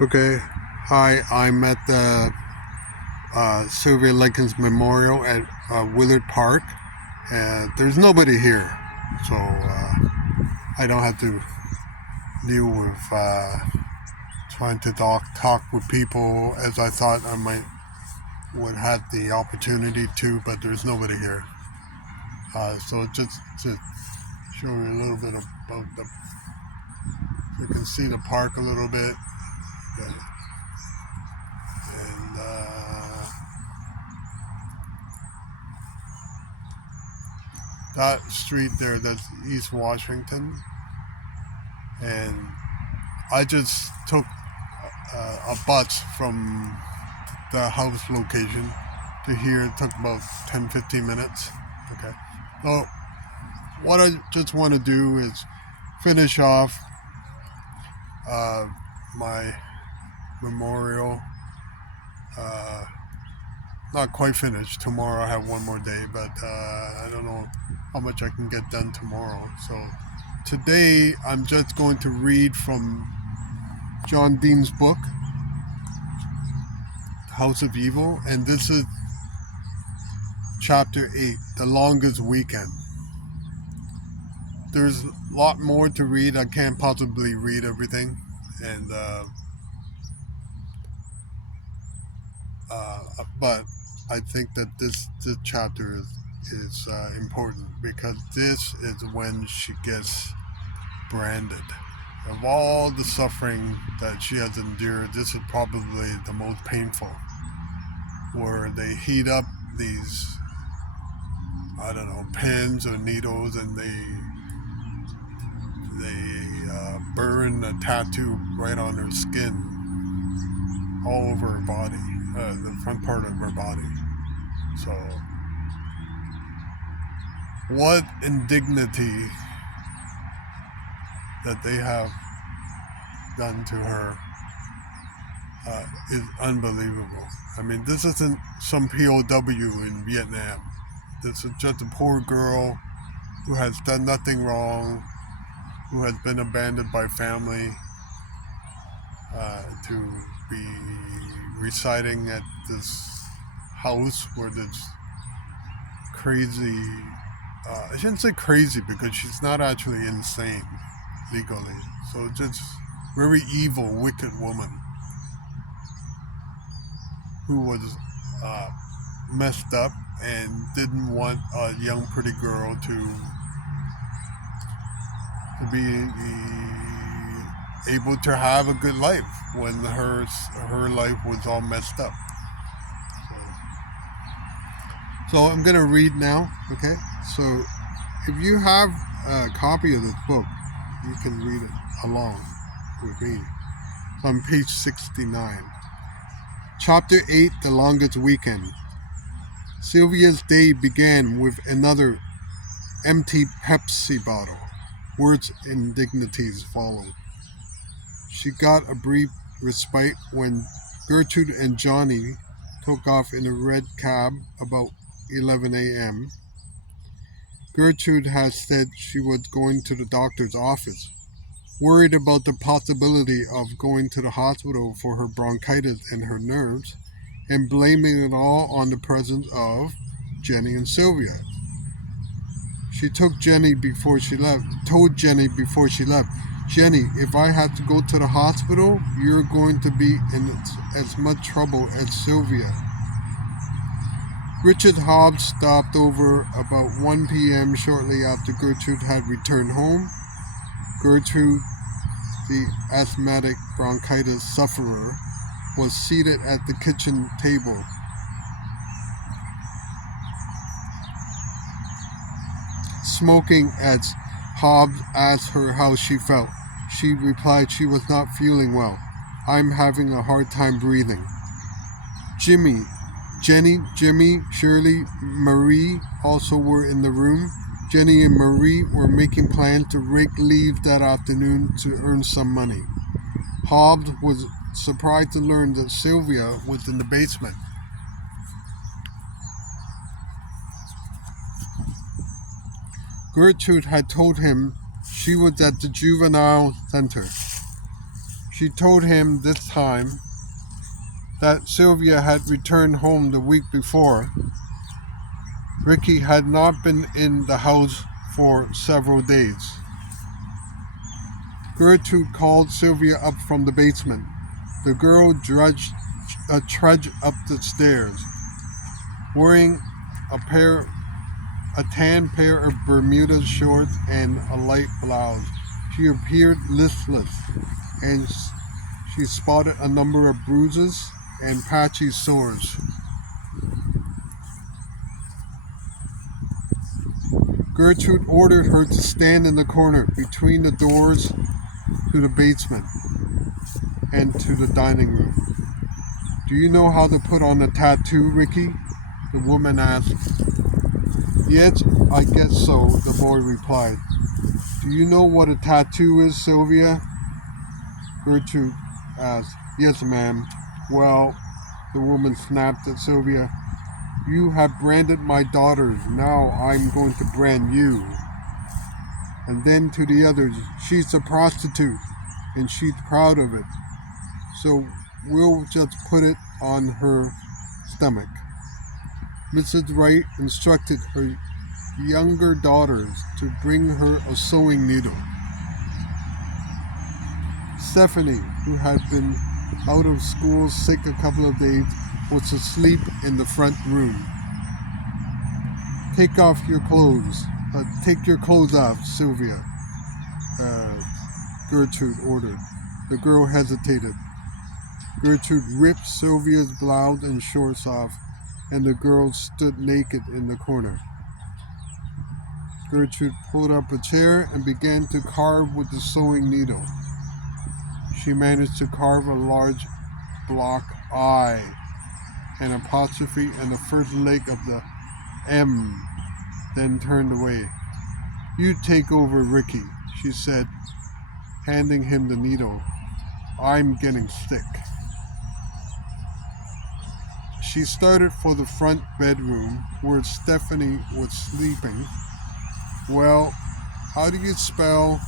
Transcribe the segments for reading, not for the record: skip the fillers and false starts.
Okay. Hi, I'm at the Sylvia Likens Memorial at Willard Park. There's nobody here, so I don't have to deal with trying to talk with people as I thought I would have the opportunity to, but there's nobody here. So just to show you a little bit about you can see the park a little bit, and that street there, that's East Washington, and I just took a bus from the house location to here. It took about 10-15 minutes. Okay. So what I just want to do is finish off my memorial. Not quite finished. Tomorrow I have one more day, but I don't know how much I can get done tomorrow. So today I'm just going to read from John Dean's book, House of Evil, and this is chapter 8, The Longest Weekend. There's a lot more to read. I can't possibly read everything, and but I think that this chapter is important because this is when she gets branded. Of all the suffering that she has endured, this is probably the most painful, where they heat up these, I don't know, pins or needles, and they burn a tattoo right on her skin, all over her body, the front part of her body. So, what indignity that they have done to her is unbelievable. I mean, this isn't some POW in Vietnam. This is just a poor girl who has done nothing wrong, who has been abandoned by family, to be residing at this house where this crazy, I shouldn't say crazy because she's not actually insane legally. So just very evil, wicked woman who was messed up and didn't want a young pretty girl to be able to have a good life when her life was all messed up. So I'm gonna read now. Okay. So if you have a copy of this book, you can read it along with me. So on page 69. Chapter 8, The Longest Weekend. Sylvia's day began with another empty Pepsi bottle. Words and dignities followed. She got a brief respite when Gertrude and Johnny took off in a red cab about 11 a.m. Gertrude had said she was going to the doctor's office, worried about the possibility of going to the hospital for her bronchitis and her nerves, and blaming it all on the presence of Jenny and Sylvia. She told Jenny before she left, Jenny, if I have to go to the hospital, you're going to be in as much trouble as Sylvia. Richard Hobbs stopped over about 1 p.m. shortly after Gertrude had returned home. Gertrude, the asthmatic bronchitis sufferer, was seated at the kitchen table. Smoking as Hobbs asked her how she felt. She replied she was not feeling well. I'm having a hard time breathing. Jenny, Shirley, Marie also were in the room. Jenny and Marie were making plans to rake leaves that afternoon to earn some money. Hobbs was surprised to learn that Sylvia was in the basement. Gertrude had told him she was at the juvenile center. She told him this time that Sylvia had returned home the week before. Ricky had not been in the house for several days. Gertrude called Sylvia up from the basement. The girl trudged up the stairs, wearing a tan pair of Bermuda shorts and a light blouse. She appeared listless, and she spotted a number of bruises and patchy sores. Gertrude ordered her to stand in the corner between the doors to the basement and to the dining room. "Do you know how to put on a tattoo, Ricky?" the woman asked. "Yes, I guess so," the boy replied. "Do you know what a tattoo is, Sylvia?" Gertrude asked. "Yes, ma'am." "Well," the woman snapped at Sylvia, "you have branded my daughters. Now I'm going to brand you." And then to the others, "She's a prostitute, and she's proud of it. So we'll just put it on her stomach." Mrs. Wright instructed her younger daughters to bring her a sewing needle. Stephanie, who had been out of school sick a couple of days, was asleep in the front room. Take your clothes off, Sylvia," Gertrude ordered. The girl hesitated. Gertrude ripped Sylvia's blouse and shorts off, and the girl stood naked in the corner. Gertrude pulled up a chair and began to carve with the sewing needle. She managed to carve a large block I, an apostrophe, and the first leg of the M, then turned away. "You take over, Ricky," she said, handing him the needle. "I'm getting sick." She started for the front bedroom where Stephanie was sleeping. "Well, how do you spell..."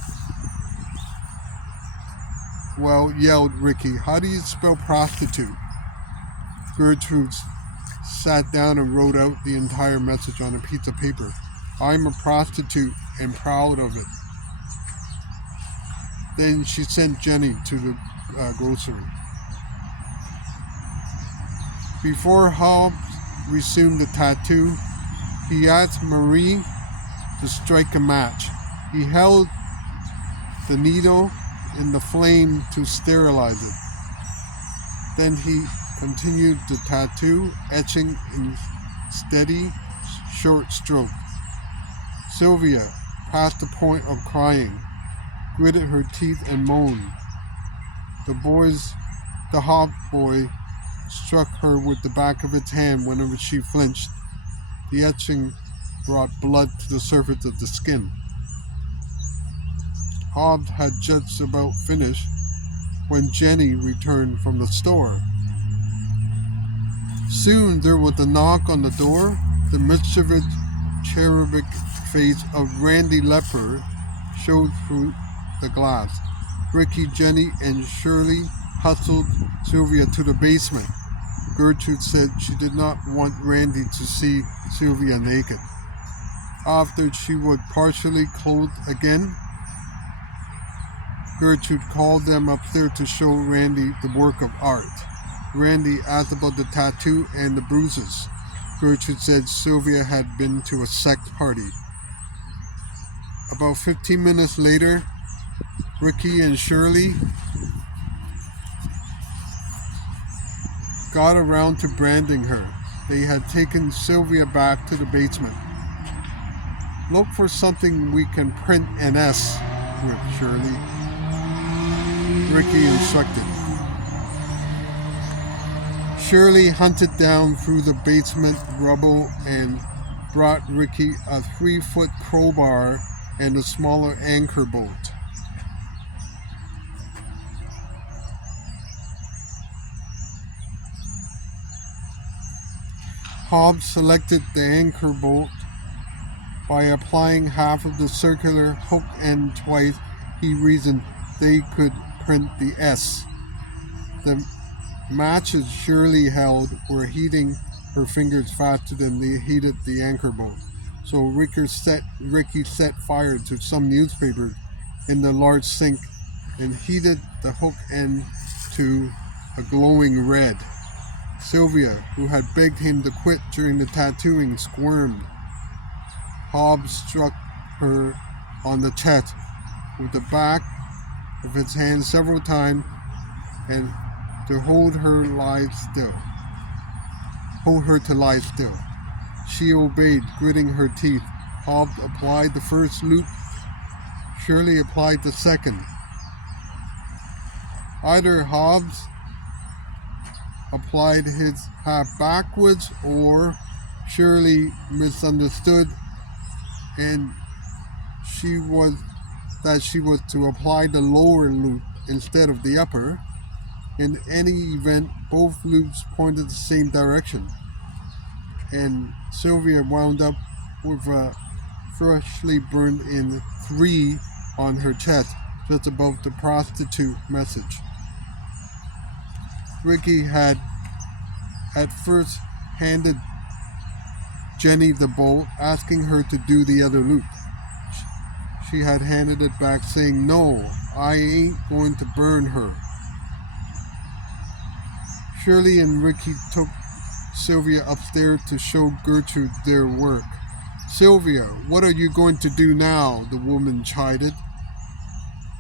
"Well," yelled Ricky, "how do you spell prostitute?" Gertrude sat down and wrote out the entire message on a piece of paper. "I'm a prostitute and proud of it." Then she sent Jenny to the grocery. Before Hobbs resumed the tattoo, he asked Marie to strike a match. He held the needle in the flame to sterilize it. Then he continued the tattoo, etching in steady, short strokes. Sylvia, past the point of crying, gritted her teeth and moaned. The Hobbs boy struck her with the back of its hand whenever she flinched. The etching brought blood to the surface of the skin. Hobbs had just about finished when Jenny returned from the store. Soon there was a knock on the door. The mischievous, cherubic face of Randy Leper showed through the glass. Ricky, Jenny, and Shirley hustled Sylvia to the basement. Gertrude said she did not want Randy to see Sylvia naked. After she was partially clothed again, Gertrude called them upstairs to show Randy the work of art. Randy asked about the tattoo and the bruises. Gertrude said Sylvia had been to a sex party. About 15 minutes later, Ricky and Shirley got around to branding her. They had taken Sylvia back to the basement. "Look for something we can print an S with, Shirley," Ricky instructed. Shirley hunted down through the basement rubble and brought Ricky a 3-foot crowbar and a smaller anchor bolt. Hobbs selected the anchor bolt by applying half of the circular hook end twice. He reasoned they could print the S. The matches Shirley held were heating her fingers faster than they heated the anchor bolt. So Ricky set fire to some newspapers in the large sink and heated the hook end to a glowing red. Sylvia, who had begged him to quit during the tattooing, squirmed. Hobbs struck her on the chest with the back of his hand several times and to hold her to lie still. She obeyed, gritting her teeth. Hobbs applied the first loop. Shirley applied the second. Either Hobbs applied his half backwards or Shirley misunderstood and she was to apply the lower loop instead of the upper. In any event, both loops pointed the same direction, and Sylvia wound up with a freshly burned in 3 on her chest, just above the prostitute message. Ricky had at first handed Jenny the bolt, asking her to do the other loop. She had handed it back, saying, "No, I ain't going to burn her." Shirley and Ricky took Sylvia upstairs to show Gertrude their work. "Sylvia, what are you going to do now?" the woman chided.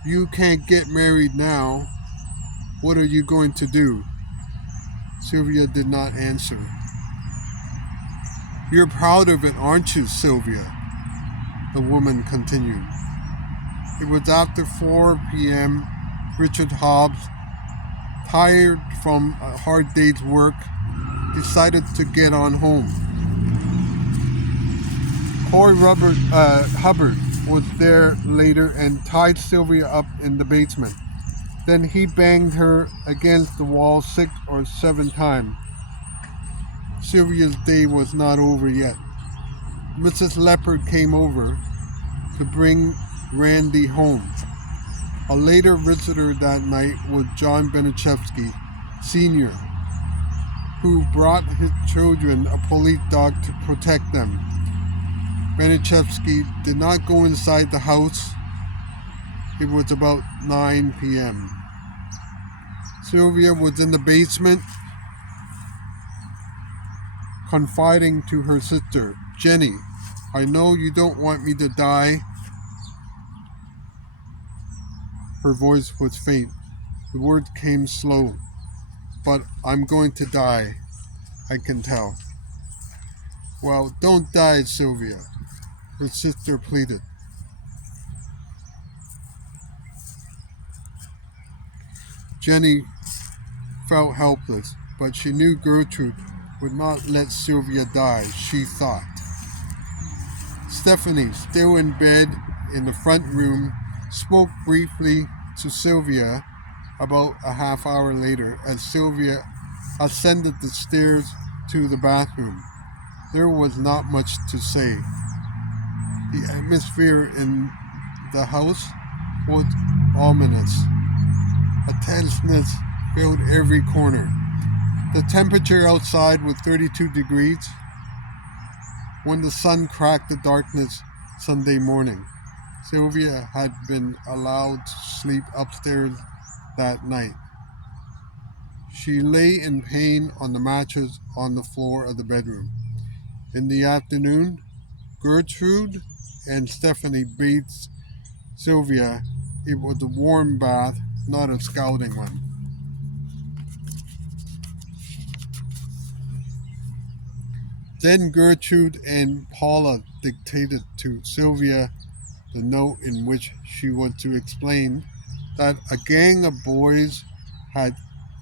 "You can't get married now. What are you going to do?" Sylvia did not answer. "You're proud of it, aren't you, Sylvia?" the woman continued. It was after 4 p.m. Richard Hobbs, tired from a hard day's work, decided to get on home. Hubbard was there later and tied Sylvia up in the basement. Then he banged her against the wall 6 or 7 times. Sylvia's day was not over yet. Mrs. Leopard came over to bring Randy home. A later visitor that night was John Benichevsky, Sr., who brought his children a police dog to protect them. Benichevsky did not go inside the house. It was about 9 p.m. Sylvia was in the basement, confiding to her sister, "Jenny, I know you don't want me to die." Her voice was faint. The words came slow. "But I'm going to die, I can tell." "Well, don't die, Sylvia," her sister pleaded. Jenny felt helpless, but she knew Gertrude would not let Sylvia die, she thought. Stephanie, still in bed in the front room, spoke briefly to Sylvia about a half hour later as Sylvia ascended the stairs to the bathroom. There was not much to say. The atmosphere in the house was ominous. A tenseness filled every corner. The temperature outside was 32 degrees when the sun cracked the darkness Sunday morning. Sylvia had been allowed to sleep upstairs that night. She lay in pain on the mattress on the floor of the bedroom. In the afternoon, Gertrude and Stephanie bathed Sylvia. It was a warm bath, not a scalding one. Then Gertrude and Paula dictated to Sylvia the note in which she was to explain that a gang of boys had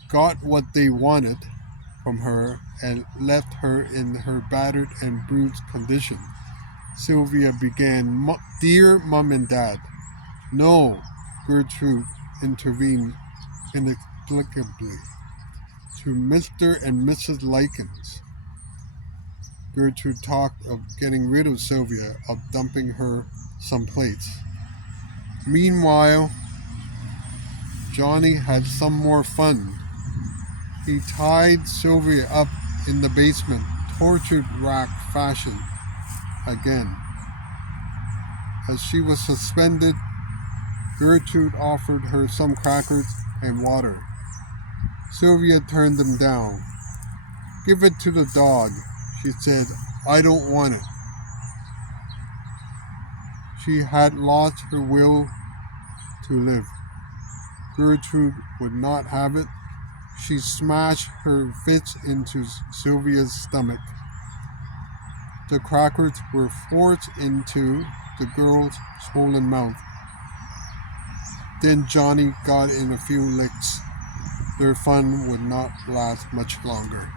got what they wanted from her and left her in her battered and bruised condition. Sylvia began, "Dear Mom and Dad." "No," Gertrude intervened inexplicably. "To Mr. and Mrs. Likens." Gertrude talked of getting rid of Sylvia, of dumping her someplace. Meanwhile, Johnny had some more fun. He tied Sylvia up in the basement, tortured rack fashion again. As she was suspended, Gertrude offered her some crackers and water. Sylvia turned them down. "Give it to the dog," she said. "I don't want it." She had lost her will to live. Gertrude would not have it. She smashed her fists into Sylvia's stomach. The crackers were forced into the girl's swollen mouth. Then Johnny got in a few licks. Their fun would not last much longer.